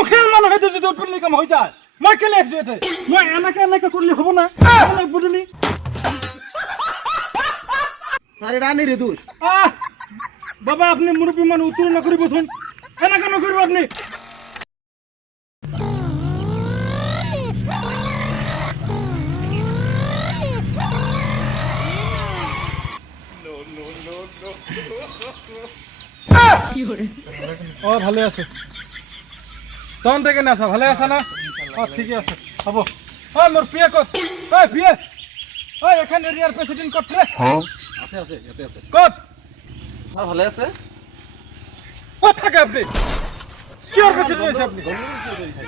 মুখের মানুষ হয়তো যদি উৎপন্ন কাম হয়ে যায় মই কেলে আসছো এতে মই এনেকে করলে হবো না বুঝলি স্যার এটা আনি রে দোষ বাবা আপনি মুরব্বী মানুষ উত্তর না করি বসুন এনেকে না করবো আপনি ও ভালো আছে তখন থেকে না আসা ভালো আছে না ঠিকই আছে হব মোর পিয়ে কত পিয়ে এখানে এরিয়ার প্রেসিডেন্ট কত রে আছে আছে এতে আছে কত স্যার ভালো আছে কত থাকে আপনি কি ওর প্রেসিডেন্ট হইছে আপনি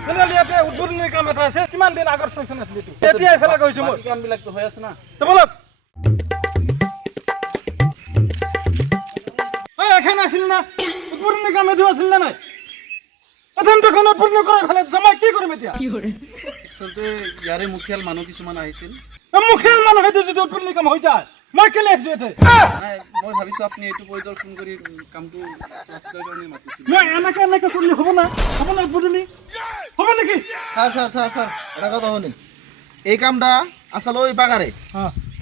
জেনারেলি এতে উদ্বোধনের কাম এটা আছে কিমান দিন আগৰ স্যাংশন আছিল এটো এতিয়াই ফেলা গৈছে মই কাম বিলাক তো হৈ আছে না তো বলক এখানে আসিল না উদ্বোধনের কাম এটো আছিল না নাই এখন তো কোন পূর্ণ করে ফেলে জমা কি কৰিম এতিয়া কি কৰে আচলতে ইয়াৰে মুখিয়াল মানুহ কিছুমান আহিছিল মুখের মানুষ হয়তো যদি উৎপন্ন কাম হয়ে যায় মই কেলে আসছো এতে নাই মই ভাবিছো আপনি এইটো পৰিদৰ্শন কৰি কামটো সাস্কার কাৰণে মাতিছিল মই এনেকে করলে হবো না বুঝলি হবে নাকি স্যার এটা কথা শুনেন এই কামটা আসলে ওই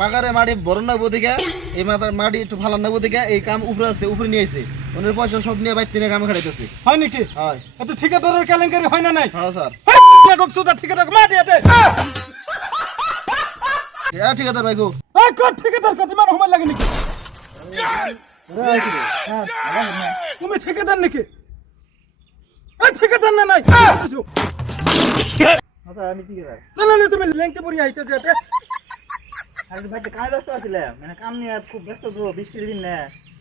পাগারে মাটি বরণ নাগবো দিকে এই মাটি একটু ফালান নাগবো দিকে এই কাম উপরে আছে উপরে নিয়ে আইছে ওনের পয়সা সব নিয়ে বাইর তিনে কাম খাটাইতেছে হয় নাকি হয় এত ঠিকাদারের কেলেঙ্কারি হয় না নাই হ্যাঁ স্যার ঠিকাদার মাটি এতে ঠিক আছে ভাই গো ঠিকাদার কত মান সময় লাগে নাকি তুমি ঠিকাদার নাকি ঠিকাদার না নাই আমি ঠিক আছে তাহলে তুমি লেংকে পড়ি আইছো যে এতে আরে ভাই কাজ ব্যস্ত আছিলে মানে কাম নিয়ে খুব ব্যস্ত তো বৃষ্টির দিন না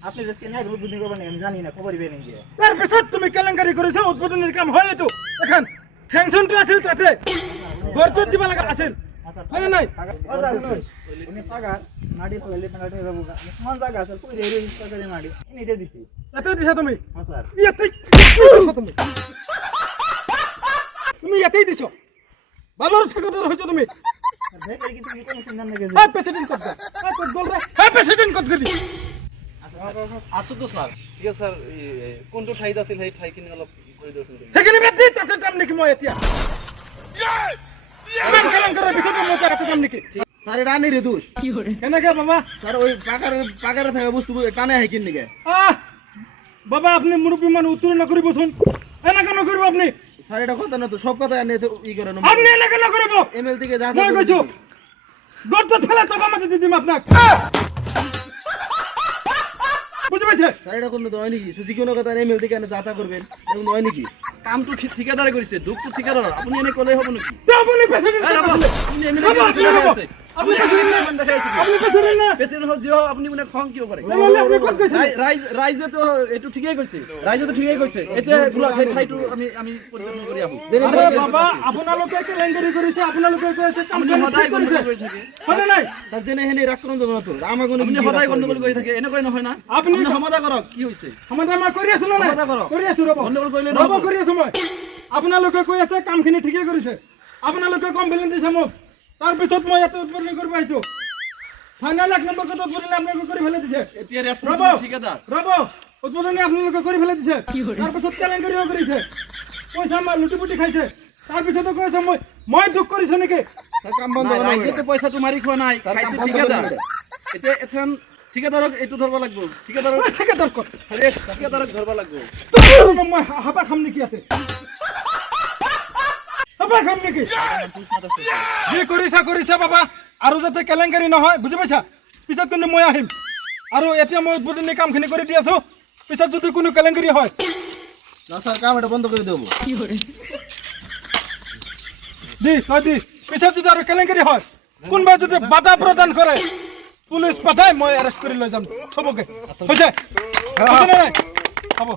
আপনি যে কেন উদ্বোধন করবেন আমি জানি না খবরই পেয়ে নিয়ে তারপর তুমি কেলেঙ্কারি করেছো উদ্বোধনের কাম হয় তো এখন স্যাংশনটা আছে তাতে গর্ত দিবা লাগা আছে হয় না নাই উনি পাগার মাটি ফেলে টাকা দেবো সমান জায়গা আছে কই রে সরকারি মাটি নিতে দিছি এত দিছা তুমি হ্যাঁ স্যার এতেই তুমি এতেই দিছো ভালো ঠিকাদার হইছো তুমি দেখে কি তুমি কোন চিন্তা না গেছে প্রেসিডেন্ট কত কত বল রে প্রেসিডেন্ট কত গলি আছো তো স্যার ঠিক আছে স্যার কোনটো ঠাইত আছিল সেই ঠাইখিনি অলপ পৰিদৰ্শন কৰিম সেখানে বেদি তাতে যাম নাকি মই এতিয়া ইমান কেলেঙ্কারি বিষয় তো মই তাতে যাম নাকি স্যার এটা আনি রে দোষ কেনেকে বাবা স্যার ওই পাগারে থাকা বস্তু টানে হয় কিন নিকে বাবা আপনি মুরব্বী মানুষ উত্তর না করি বসুন এনেকে না করবো আপনি স্যার এটা কথা না তো সব কথা আনি ই করে না আপনি এনেকে না করব এমএল থেকে যা মই কইছো গর্ত ফেলা চাপা মাঝে দিয়ে দিম আপনাকে বুঝতে পারছে স্যার এটা কোনো হয় নাকি সুজি কোনো কথা এমএল থেকে যাতা করবেন এমন হয় নাকি কামটো ঠিকাদারে কৰিছে দুখটো ঠিকাদাৰ আপুনি এনে ক'লে হ'ব নেকি আপনি প্রেসিডেন্ট আপুনি এমএলএ আছে আপনি প্রেসিডেন্ট আপনি প্রেসিডেন্ট না প্ৰেচিডেণ্ট হ'ল যিও আপুনি মানে খং কিয় কৰে আপনি কত কইছেন ৰাইজেতো এইটো ঠিকেই কৈছে ৰাইজেতো ঠিকেই কৈছে এতিয়া গোলাপ সেই ঠাইটো আমি পৰিদৰ্শন কৰি আহোঁ আরে বাবা আপোনালোকে কেলেঙ্কারি কৰিছে আপোনালোকে কৈছে কাম আপুনি সদায় গণ্ডগোল কৰি থাকে হয় নাই তার জন্য এখানে রাখুন তো না তো আমার কোনো আপুনি সদায় গণ্ডগোল কৰি থাকে এনেকৈ নহয় না আপনি আপুনি সমাধা কৰক কি হৈছে সমাধান মই কৰি আছো না সমাধান কৰক। কৰি আছো ৰব গণ্ডগোল কৰিলে ৰব নহ'ব। কৰি আছো মই আপোনালোকে কৈ আছে কামখিনি ঠিকেই কৰিছে আপোনালোকে কমপ্লেইন দিছে মোক তাৰপিছত মই এত উৎপন্ন কৰিব আহিছো ফাইনাল এক নম্বৰ কথা উৎপন্ন আপোনালোকে কৰি ফেলে দিছে এতিয়া ৰব ৰেছপন্সিবল ঠিকাদাৰ ৰব উৎপন্ন আপোনালোকে কৰি ফেলে দিছে তাৰপিছত কেলেংকাৰীও কৰিছে পইচা মই লুটিপুটি খাইছে তাৰপিছতো কৈ আছে মই দুখ কৰিছো নেকি স্যার কাম বন্ধ নাই, করো ৰাইজেতো পইচাটো মাৰি খোৱা নাই তাৰ কাম খাইছে বন্ধ ঠিকাদাৰ কৰি এতিয়া এখন ঠিকাদাৰক এইটো ধৰব লাগিব ঠিকাদাৰক ঠিকাদাৰ ক'ত আৰে ঠিকাদাৰক ধৰব লাগিব মই হাপা খাম নেকি আছে হাপা খাম নেকি যি কৰিছা বাবা আৰু যাতে কেলেংকাৰী নহয় বুজি পাইছা পিছত কিন্তু মই আহিম আৰু এতিয়া মই উদ্বোধনী কামখিনি কৰি দি আছো পিছত যদি কোনো কেলেংকাৰী হয় না স্যার কাম এটা বন্ধ করে দেবো দি পিছত যদি আৰু কেলেংকাৰী হয় কোনোবাই যদি বাধা প্ৰদান কৰে পুলিচ পঠাই মই এৰেষ্ট কৰি লৈ যাম চবকে হৈছে হ'ব